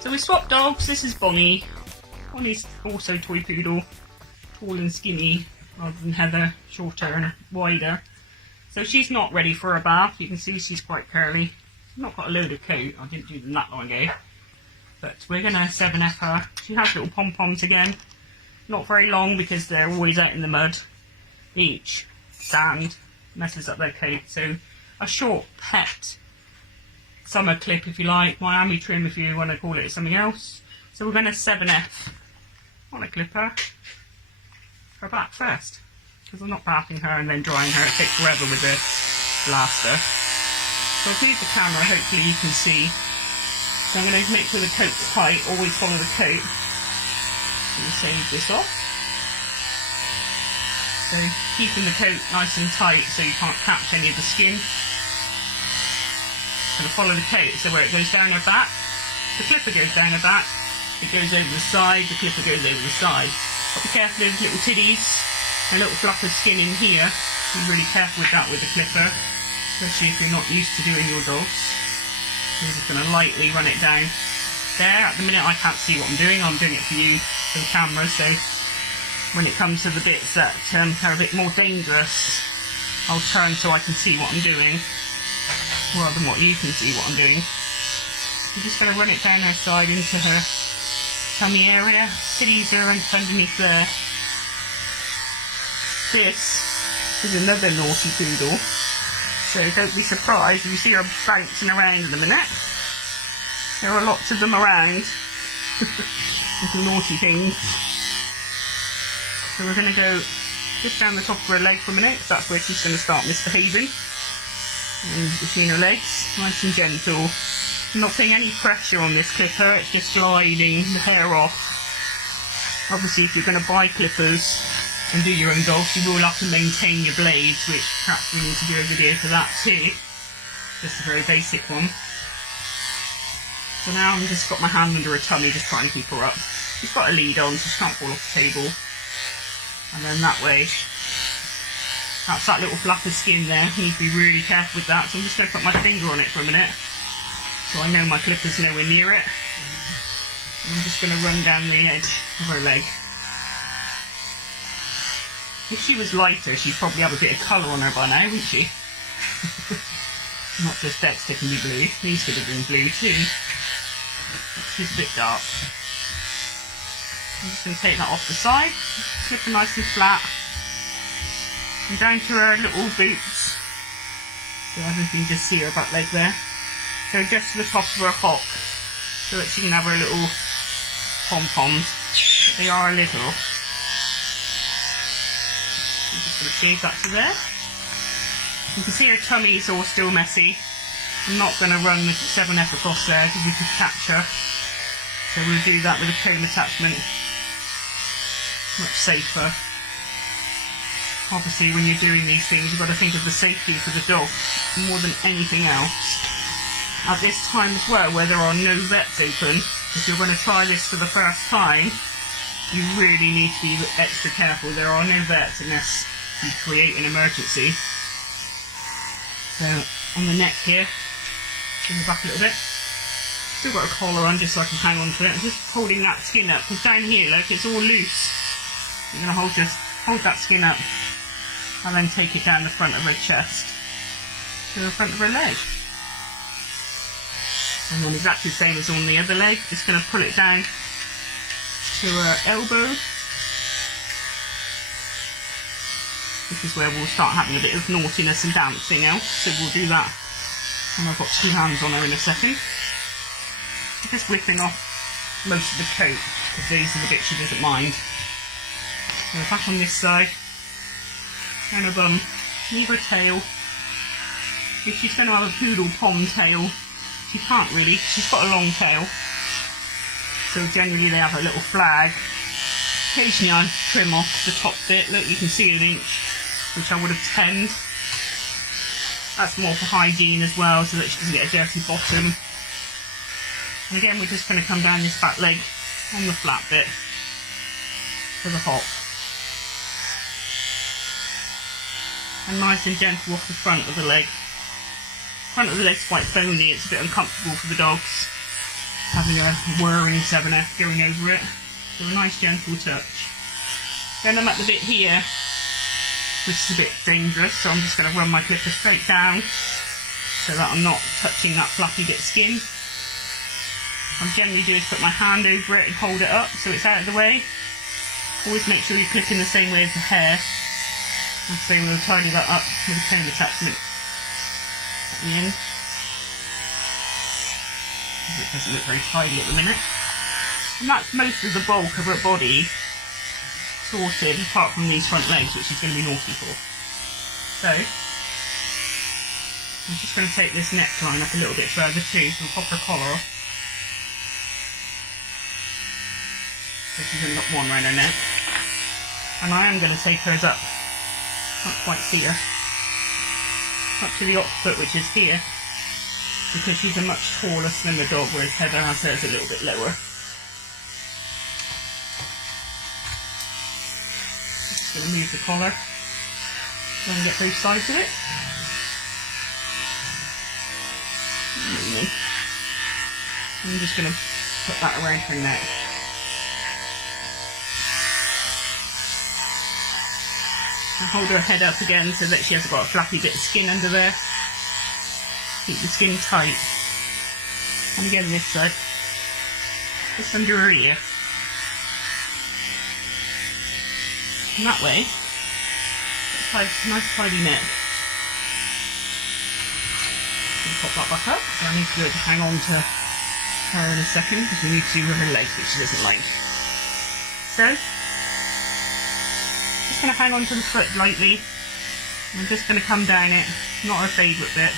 So we swapped dogs. This is Bonnie. Bonnie's also toy poodle, tall and skinny, rather than Heather, shorter and wider. So she's not ready for a bath. You can see she's quite curly. She's not got a load of coat. I didn't do them that long ago. But we're going to 7F her. She has little pom-poms again. Not very long because they're always out in the mud. Each sand messes up their coat. So a short pet summer clip, if you like, Miami trim if you want to call it something else. So we're going to 7F on a clipper her back first, because I'm not bathing her and then drying her. It takes forever with the blaster. So I'll move the camera, hopefully you can see. So I'm going to make sure the coat's tight, always follow the coat. I'm going to shave this off. So keeping the coat nice and tight so you can't catch any of the skin. Going to follow the coat, so where it goes down her back, the clipper goes down her back, it goes over the side, the clipper goes over the side. But be careful of those little titties, a little fluff of skin in here. Be really careful with that with the clipper, especially if you're not used to doing your dogs. So I'm just going to lightly run it down there. At the minute I can't see what I'm doing it for you, for the camera, so when it comes to the bits that are a bit more dangerous, I'll turn so I can see what I'm doing, rather than what you can see what I'm doing. I'm just going to run it down her side into her tummy area. Titties are underneath there. This is another naughty poodle, so don't be surprised if you see her bouncing around in a minute. There are lots of them around. Little naughty things. So we're going to go just down the top of her leg for a minute, because that's where she's going to start misbehaving. And between her legs, nice and gentle. I'm not putting any pressure on this clipper, it's just sliding the hair off. Obviously if you're going to buy clippers and do your own dogs, you will have to maintain your blades, which perhaps we need to do a video for that too. Just a very basic one. So now I've just got my hand under her tummy, just trying to keep her up. She's got a lead on, so she can't fall off the table. And then that way, that's that little flap of skin there. You need to be really careful with that. So I'm just going to put my finger on it for a minute, so I know my clipper's nowhere near it. And I'm just going to run down the edge of her leg. If she was lighter, she'd probably have a bit of colour on her by now, wouldn't she? Not just Dexter can be blue. These could have been blue too. She's a bit dark. I'm just going to take that off the side. Clip her nice and flat. And down to her little boots. So I don't think you can just see her back leg there. So just to the top of her hock, so that she can have her little pom-poms. They are little. I'm just going to shave that to there. You can see her tummy is all still messy. I'm not going to run the 7F across there because you could catch her. So we'll do that with a comb attachment. Much safer. Obviously when you're doing these things you've got to think of the safety for the dog more than anything else. At this time as well, where there are no vets open, if you're going to try this for the first time, you really need to be extra careful. There are no vets unless you create an emergency. So on the neck here, bring it back a little bit. Still got a collar on just so I can hang on to it. I'm just holding that skin up, because down here, look, it's all loose. You're going to hold that skin up and then take it down the front of her chest to the front of her leg. And then exactly the same as on the other leg, just going to pull it down to her elbow. This is where we'll start having a bit of naughtiness and dancing now, so we'll do that. And I've got two hands on her in a second. Just whipping off most of the coat, because these are the bits she doesn't mind. So back on this side, down her bum, leave her tail. If she's going to have a poodle pom tail, she can't really, she's got a long tail. So generally they have a little flag. Occasionally I trim off the top bit, look you can see an inch, which I would have trimmed. That's more for hygiene as well, so that she doesn't get a dirty bottom. And again we're just going to come down this back leg on the flat bit for the hop. And nice and gentle off the front of the leg. The front of the leg's quite bony, it's a bit uncomfortable for the dogs. having a whirring 7F going over it. So a nice gentle touch. Then I'm at the bit here, which is a bit dangerous, so I'm just going to run my clipper straight down so that I'm not touching that fluffy bit of skin. What I generally do is put my hand over it and hold it up so it's out of the way. Always make sure you're clipping the same way as the hair. And so we'll tidy that up with a comb attachment at the end. It doesn't look very tidy at the minute. And that's most of the bulk of her body sorted, apart from these front legs, which she's going to be naughty for. So, I'm just going to take this neckline up a little bit further too, so I'll pop her collar off. So she's going to got one around her neck. And I am going to take hers up, can't quite see her, up to the occiput, which is here, because she's a much taller, slimmer dog, whereas Heather has hers a little bit lower. Just going to move the collar so I can get both sides of it. I'm just going to put that around her neck. And hold her head up again so that she hasn't got a flappy bit of skin under there. Keep the skin tight. And again this side. Just under her ear. And that way, nice tidy neck. Pop that back up. So I need to do it to hang on to her in a second because we need to do her legs, which she doesn't like. So, just going to hang on to the foot lightly. I'm just going to come down it, not her favourite bit.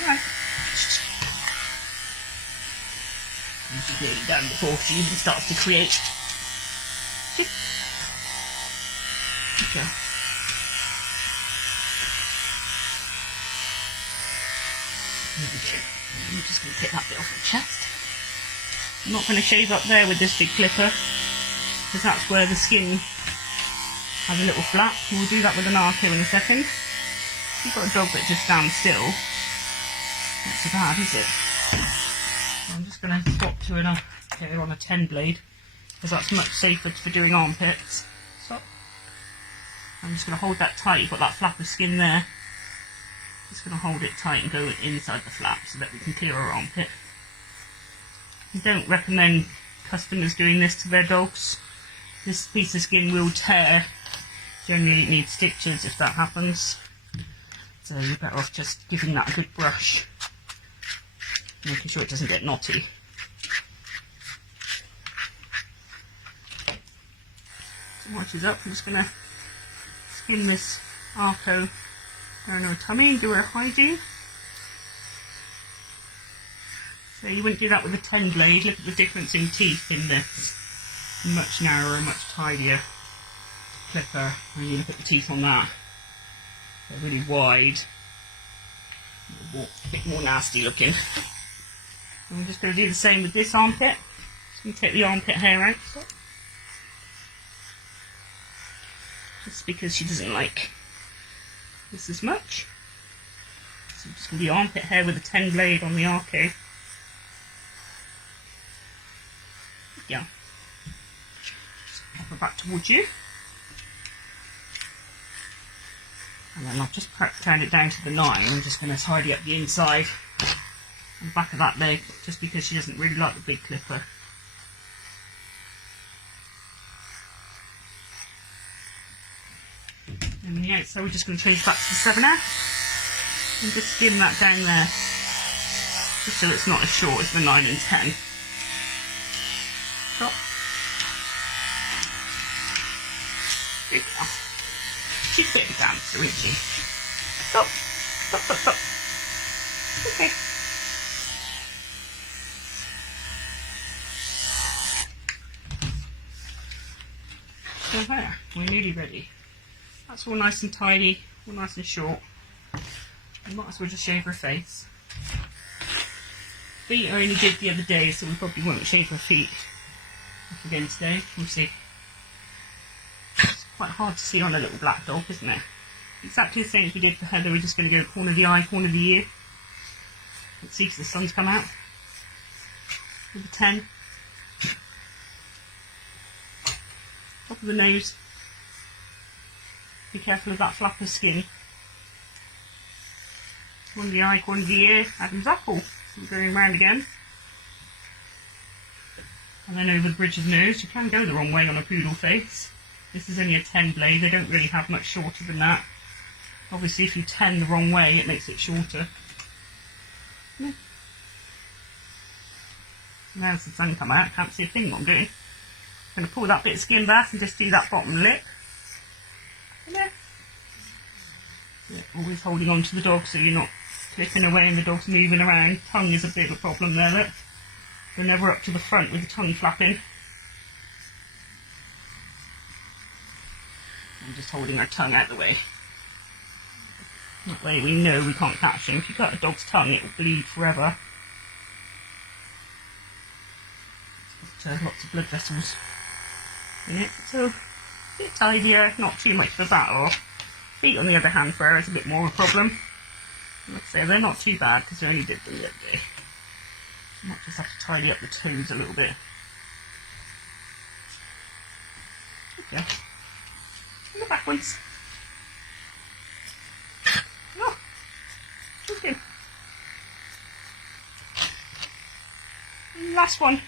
Alright. She's nearly done before she even starts to create. Okay. There we go. I'm just going to get that bit off her chest. I'm not going to shave up there with this big clipper, because that's where the skin has a little flap. We'll do that with an arco in a second. If you've got a dog that just stands still, not so bad, is it? So I'm just going to swap to an arco on a 10 blade, because that's much safer for doing armpits. So I'm just going to hold that tight. You've got that flap of skin there. Just going to hold it tight and go inside the flap so that we can clear our armpit. I don't recommend customers doing this to their dogs. This piece of skin will tear. Generally it needs stitches if that happens. So you're better off just giving that a good brush. Making sure it doesn't get knotty. So once she's up, I'm just going to skin this arco down her tummy and do her hygiene. So you wouldn't do that with a 10 blade. Look at the difference in teeth in this. Much narrower, much tidier clipper. When you look at the teeth on that, they're really wide, a bit more nasty looking. And I'm just going to do the same with this armpit. Just going to take the armpit hair out, just because she doesn't like this as much. So I'm just going to do armpit hair with a 10 blade on the arco. Yeah. Just pop her back towards you. And then I'll just turn it down to the 9. I'm just going to tidy up the inside and back of that leg, just because she doesn't really like the big clipper. And then the outside, we're just going to change back to the 7F and just skim that down there, just so it's not as short as the 9 and 10. Stop. There you go. She's a bit of a dancer, isn't she? Stop. Stop, stop, stop. Okay. So there, we're nearly ready. That's all nice and tidy, all nice and short. We might as well just shave her face. Feet I only did the other day, so we probably won't shave her feet off again today. We'll see. It's quite hard to see on a little black dog, isn't it? Exactly the same as we did for Heather. We're just going to go corner of the eye, corner of the ear. Let's see if the sun's come out. Number 10. Top of the nose. Be careful of that flap of skin. One of the eye, one of the ear, Adam's apple. So we're going round again. And then over the bridge of the nose. You can go the wrong way on a poodle face. This is only a 10 blade, they don't really have much shorter than that. Obviously if you 10 the wrong way it makes it shorter. Yeah. There's the sun come out, can't see a thing what I'm doing. I'm going to pull that bit of skin back and just do that bottom lip. Yeah. Yeah, always holding on to the dog so you're not flipping away and the dog's moving around. Tongue is a bit of a problem there, look. They're never up to the front with the tongue flapping. I'm just holding her tongue out the way. That way we know we can't catch him. If you cut a dog's tongue it will bleed forever. Lots of blood vessels in it, so a bit tidier, not too much of a battle. Feet on the other hand for her is a bit more of a problem. Like I say, they're not too bad because I only did them the other day. I might just have to tidy up the toes a little bit. Okay. And the back ones. Oh, okay. Last one.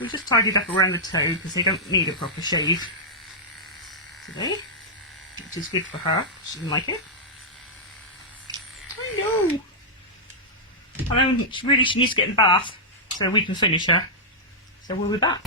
We just tidied up around the toe because they don't need a proper shave today, which is good for her. She didn't like it. I know. I know, really she needs to get in the bath so we can finish her. So we'll be back.